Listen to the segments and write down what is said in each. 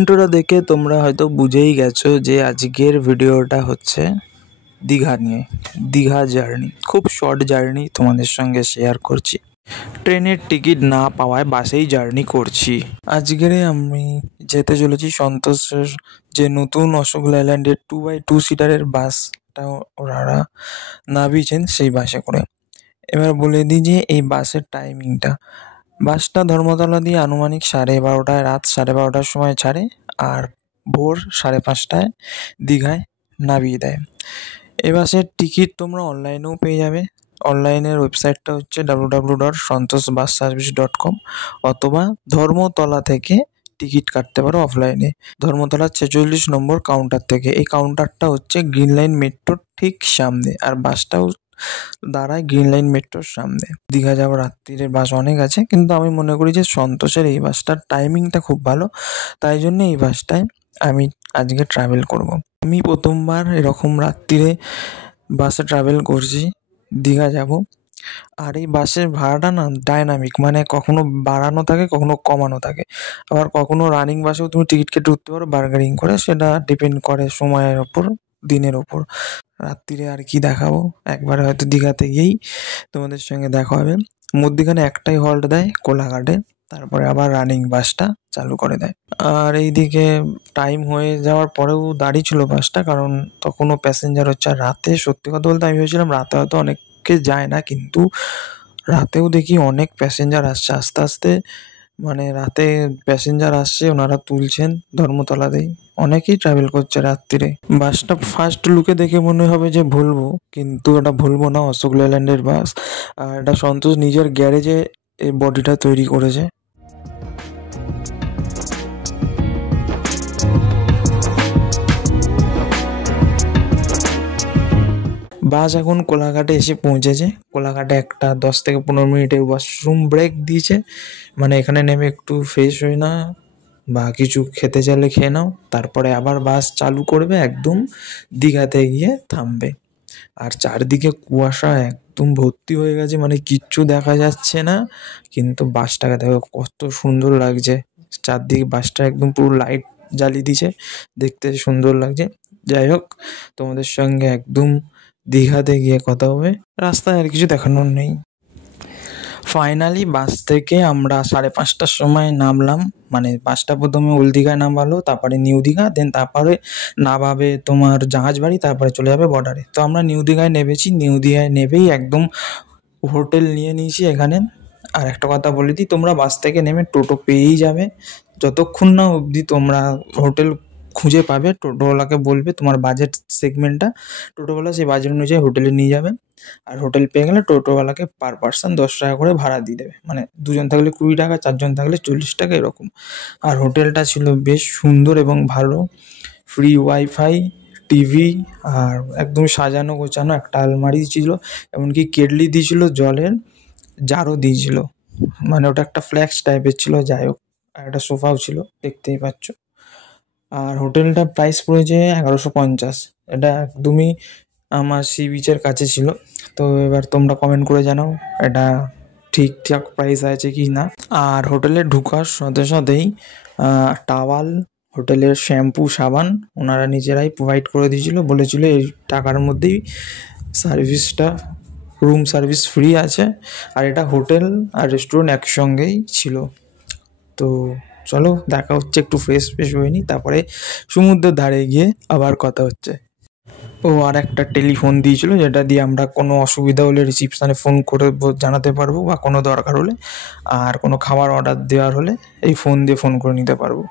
ইন্ট্রোটা দেখে তোমরা হয়তো বুঝেই গেছো যে আজকের ভিডিওটা হচ্ছে দীঘা নিয়ে। দীঘা জার্নি, খুব শর্ট জার্নি তোমাদের সঙ্গে শেয়ার করছি। ট্রেনের টিকিট না পাওয়ায় বাসেই জার্নি করছি। আজকের আমি যেতে চলেছি সন্তোষের যে নতুন অশোক লেল্যান্ডের 2x2 সিটারের বাসটা ওনারা নামিয়েছেন, সেই বাসে করে। এবার বলে দিই যে এই বাসের টাইমিংটা। বাসটা ধর্মতলা দিয়ে আনুমানিক 12:30 রাত 12:30টার সময় ছাড়ে, আর ভোর 5:30টায় দীঘায় নামিয়ে দেয়। এই বাসের টিকিট তোমরা অনলাইনেও পেয়ে যাবে। অনলাইনের ওয়েবসাইটটা হচ্ছে www.santoshbusservice.com, অথবা ধর্মতলা থেকে টিকিট কাটতে পারো অফলাইনে, ধর্মতলার 46 নম্বর কাউন্টার থেকে। এই কাউন্টারটা হচ্ছে গ্রিন লাইন মেট্রোর ঠিক সামনে, আর বাসটাও দাঁড়ায় গ্রিন লাইন মেট্রোর সামনে। দীঘা যাওয়ার রাত্রিরের বাস অনেক আছে, কিন্তু আমি মনে করি যে সন্তোষের এই বাসটার টাইমিংটা খুব ভালো, তাই জন্য এই বাসটায় আমি আজকে ট্রাভেল করব। আমি প্রথমবার এরকম রাত্রিরে বাসে ট্রাভেল করছি, দীঘা যাব। আর এই বাসের ভাড়াটা না ডায়নামিক, মানে কখনো বাড়ানো থাকে, কখনো কমানো থাকে। আবার কখনো রানিং বাসেও তুমি টিকিট কেটে উঠতে পারো বার্গেনিং করে, সেটা ডিপেন্ড করে সময়ের ওপর, দিনের ওপর। রাত্রিরে আর কি দেখাবো, একবারে হয়তো দীঘাতে গিয়েই তোমাদের সঙ্গে দেখা হবে। মধ্যিখানে একটাই হল্ট দেয় কোলাঘাটে, তারপরে আবার রানিং বাসটা চালু করে দেয়। আর এইদিকে টাইম হয়ে যাওয়ার পরেও দাঁড়িয়ে ছিল বাসটা, কারণ তখনও প্যাসেঞ্জার হচ্ছে। আর রাতে সত্যি কথা বলতে আমি ভেবেছিলাম রাতে হয়তো অনেকে যায় না, কিন্তু রাতেও দেখি অনেক প্যাসেঞ্জার আসছে আস্তে আস্তে। মানে রাতে প্যাসেঞ্জার আসছে, ওনারা তুলছেন ধর্মতলাতেই। অনেকেই ট্রাভেল করছে রাত্রিরে। বাসটা ফার্স্ট লুকে দেখে মনে হবে যে ভলভো, কিন্তু এটা ভলভো না, অশোক লেল্যান্ডের বাস। আর এটা সন্তোষ নিজের গ্যারেজে এই বডিটা তৈরি করেছে। বাস এখন কোলাঘাটে এসে পৌঁছেছে। কোলাঘাটে একটা 10 থেকে 15 মিনিটের ওয়াশরুম ব্রেক দিয়েছে, মানে এখানে নেমে একটু ফ্রেশ হয়ে না বা কিছু খেতে চাইলে খেয়ে নাও, তারপরে আবার বাস চালু করবে, একদম দীঘাতে গিয়ে থামবে। আর চারদিকে কুয়াশা একদম ভর্তি হয়ে গেছে, মানে কিচ্ছু দেখা যাচ্ছে না, কিন্তু বাসটাকে দেখো কত সুন্দর লাগছে। চারদিকে বাসটা একদম পুরো লাইট জ্বালিয়ে দিয়েছে, দেখতে সুন্দর লাগছে। যাই হোক, তোমাদের সঙ্গে একদম দীঘাতে গিয়ে কথা হবে। রাস্তায় আর কিছু দেখানোর নেই। ফাইনালি বাস থেকে আমরা 5:30টার সময় নামলাম। মানে বাসটা প্রথমে ওল্ড দীঘায় নামালো, তারপরে নিউ দীঘা, দেন তারপরে নামাবে তোমার জাহাজবাড়ি, তারপরে চলে যাবে বর্ডারে। তো আমরা নিউ দীঘায় নেমেছি। নিউ দীঘায় নেবেই একদম হোটেল নিয়ে নিয়েছি এখানে। আর একটা কথা বলে দিই, তোমরা বাস থেকে নেমে টোটো পেয়েই যাবে। যতক্ষণ না অবধি তোমরা হোটেল খুঁজে পাবে, টোটোওয়ালাকে বলবে তোমার বাজেট সেগমেন্টটা, টোটোওয়ালা সেই বাজেট অনুযায়ী হোটেলে নিয়ে যাবে। আর হোটেল পেয়ে গেলে টোটোওয়ালাকে পার পার্সন 10 টাকা করে ভাড়া দিয়ে দেবে, মানে 2 জন থাকলে 20 টাকা, 4 জন থাকলে 40 টাকা, এরকম। আর হোটেলটা ছিল বেশ সুন্দর এবং ভালো, ফ্রি ওয়াইফাই, টিভি, আর একদম সাজানো গোছানো। একটা আলমারি ছিল, এমনকি কেটলি দিয়েছিল, জলের জারও দিয়েছিল, মানে ওটা একটা ফ্ল্যাক্স টাইপের ছিল। যাই হোক, আর একটা সোফাও ছিল, দেখতেই পাচ্ছ। আর হোটেলটা প্রাইস পড়েছে 1150। এটা একদমই আমার সি বিচের কাছে ছিল। তো এবার তোমরা কমেন্ট করে জানাও এটা ঠিকঠাক প্রাইস আছে কি না। আর হোটেলে ঢোকার সাথে সাথেই টাওয়াল, হোটেলের শ্যাম্পু, সাবান ওনারা নিজেরাই প্রোভাইড করে দিয়েছিল। বলেছিল এই টাকার মধ্যেই সার্ভিসটা, রুম সার্ভিস ফ্রি আছে। আর এটা হোটেল আর রেস্টুরেন্ট একসঙ্গেই ছিল। তো চলো, দেখা হচ্ছে, একটু ফ্রেশ হয়ে নিই, তারপরে সমুদ্রের ধারে গিয়ে আবার কথা হচ্ছে। ও আর একটা টেলিফোন দিয়েছিল, যেটা দিয়ে আমরা কোনো অসুবিধা হলে রিসিপশানে ফোন করে জানাতে পারবো, বা কোনো দরকার হলে, আর কোনো খাবার অর্ডার দেওয়ার হলে এই ফোন দিয়ে ফোন করে নিতে পারবো।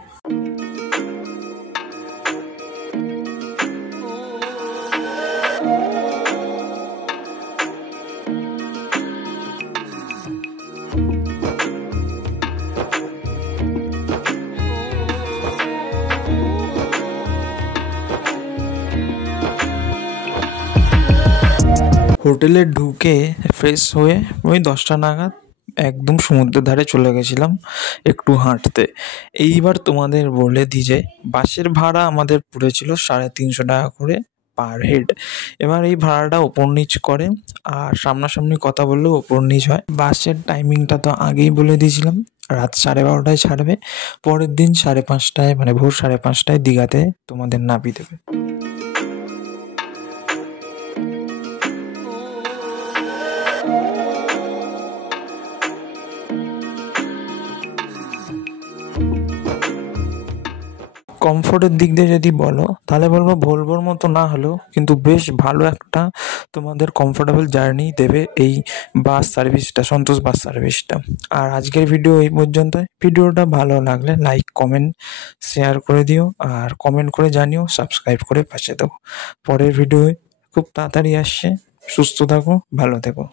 হোটেলে ঢুকে ফ্রেশ হয়ে ওই 10টা নাগাদ একদম সমুদ্রের ধারে চলে গেছিলাম একটু হাঁটতে। এইবার তোমাদের বলে দিই যে বাসের ভাড়া আমাদের পড়েছিল 350 টাকা করে পার হেড। এবার এই ভাড়াটা ওপর নিচ করে, আর সামনাসামনি কথা বললেও ওপর নিচ হয়। বাসের টাইমিংটা তো আগেই বলে দিয়েছিলাম, রাত 12:30টায় ছাড়বে, পরের দিন 5:30টায় মানে ভোর 5:30টায় দীঘাতে তোমাদের নামিয়ে দেবে। কমফোর্টের দিক দিয়ে যদি বলো তাহলে বলবো ভলভোর মতো না হলেও কিন্তু বেশ ভালো একটা তোমাদের কমফোর্টেবল জার্নি দেবে এই বাস সার্ভিসটা, সন্তোষ বাস সার্ভিসটা। আর আজকের ভিডিও এই পর্যন্তই। ভিডিওটা ভালো লাগলে লাইক কমেন্ট শেয়ার করে দিও, আর কমেন্ট করে জানিও, সাবস্ক্রাইব করে পাশে দেবো। পরের ভিডিও খুব তাড়াতাড়ি আসছে। সুস্থ থাকো, ভালো থেকো।